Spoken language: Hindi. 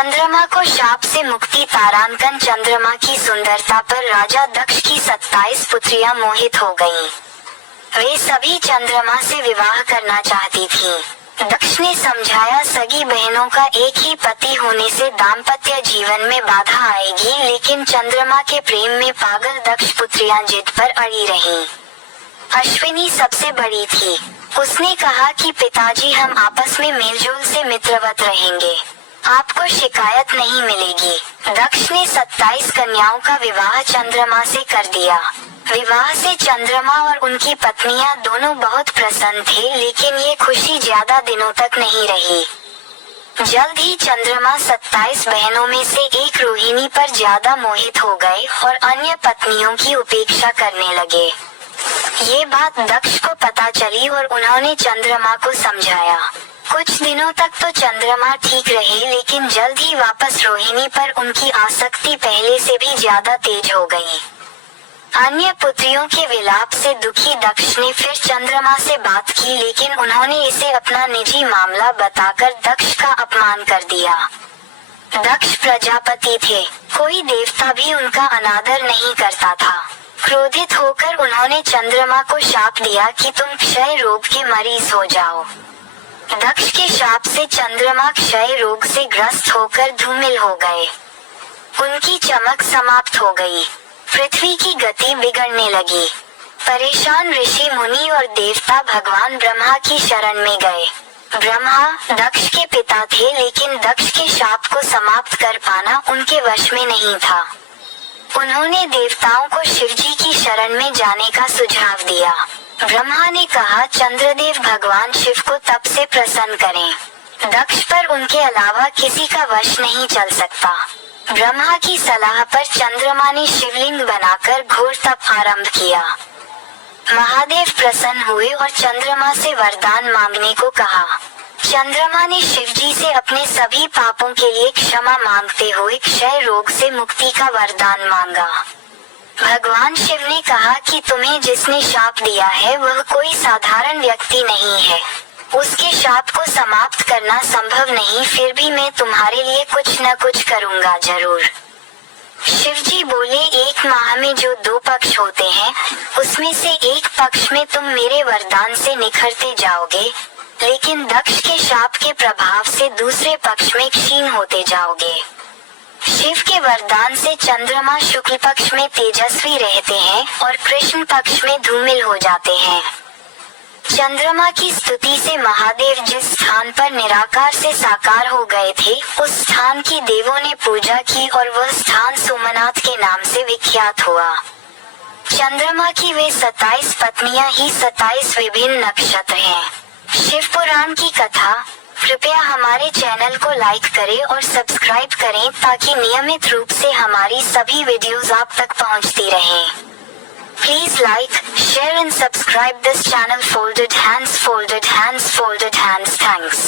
चंद्रमा को शाप से मुक्ति। तारांकन। चंद्रमा की सुंदरता पर राजा दक्ष की 27 पुत्रियां मोहित हो गईं। वे सभी चंद्रमा से विवाह करना चाहती थीं। दक्ष ने समझाया, सगी बहनों का एक ही पति होने से दाम्पत्य जीवन में बाधा आएगी, लेकिन चंद्रमा के प्रेम में पागल दक्ष पुत्रियां जिद पर अड़ी रहीं। अश्विनी सबसे बड़ी थी। उसने कहा कि पिताजी, हम आपस में मेलजोल से मित्रवत रहेंगे, आपको शिकायत नहीं मिलेगी। दक्ष ने 27 कन्याओं का विवाह चंद्रमा से कर दिया। विवाह से चंद्रमा और उनकी पत्नियां दोनों बहुत प्रसन्न थे, लेकिन ये खुशी ज्यादा दिनों तक नहीं रही। जल्द ही चंद्रमा 27 बहनों में से एक रोहिणी पर ज्यादा मोहित हो गए और अन्य पत्नियों की उपेक्षा करने लगे। ये बात दक्ष को पता चली और उन्होंने चंद्रमा को समझाया। कुछ दिनों तक तो चंद्रमा ठीक रही, लेकिन जल्द ही वापस रोहिणी पर उनकी आसक्ति पहले से भी ज्यादा तेज हो गई। अन्य पुत्रियों के विलाप से दुखी दक्ष ने फिर चंद्रमा से बात की, लेकिन उन्होंने इसे अपना निजी मामला बताकर दक्ष का अपमान कर दिया। दक्ष प्रजापति थे, कोई देवता भी उनका अनादर नहीं करता था। क्रोधित होकर उन्होंने चंद्रमा को शाप दिया कि तुम क्षय रोग के मरीज हो जाओ। दक्ष के शाप से चंद्रमा क्षय रोग से ग्रस्त होकर धूमिल हो गए। उनकी चमक समाप्त हो गई। पृथ्वी की गति बिगड़ने लगी। परेशान ऋषि मुनि और देवता भगवान ब्रह्मा की शरण में गए। ब्रह्मा दक्ष के पिता थे, लेकिन दक्ष के शाप को समाप्त कर पाना उनके वश में नहीं था। उन्होंने देवताओं को शिवजी की शरण में जाने का सुझाव दिया। ब्रह्मा ने कहा, चंद्रदेव भगवान शिव को तप से प्रसन्न करें। दक्ष पर उनके अलावा किसी का वश नहीं चल सकता। ब्रह्मा की सलाह पर चंद्रमा ने शिवलिंग बनाकर घोर तप आरंभ किया। महादेव प्रसन्न हुए और चंद्रमा से वरदान मांगने को कहा। चंद्रमा ने शिवजी से अपने सभी पापों के लिए क्षमा मांगते हुए क्षय रोग से मुक्ति का वरदान मांगा। भगवान शिव ने कहा कि तुम्हें जिसने शाप दिया है वह कोई साधारण व्यक्ति नहीं है। उसके शाप को समाप्त करना संभव नहीं, फिर भी मैं तुम्हारे लिए कुछ न कुछ करूँगा जरूर। शिवजी बोले, एक माह में जो 2 पक्ष होते हैं, उसमें से एक पक्ष में तुम मेरे वरदान से निखरते जाओगे, लेकिन दक्ष के शाप के प्रभाव से दूसरे पक्ष में क्षीण होते जाओगे। शिव के वरदान से चंद्रमा शुक्ल पक्ष में तेजस्वी रहते हैं और कृष्ण पक्ष में धूमिल हो जाते हैं। चंद्रमा की स्तुति से महादेव जिस स्थान पर निराकार से साकार हो गए थे, उस स्थान की देवों ने पूजा की और वह स्थान सोमनाथ के नाम से विख्यात हुआ। चंद्रमा की वे 27 पत्नियां ही 27 विभिन्न नक्षत्र हैं। शिव पुराण की कथा। कृपया हमारे चैनल को लाइक करें और सब्सक्राइब करें ताकि नियमित रूप से हमारी सभी वीडियोस आप तक पहुंचती रहें। Please like, share and subscribe this channel. Folded hands, folded hands, folded hands. Thanks.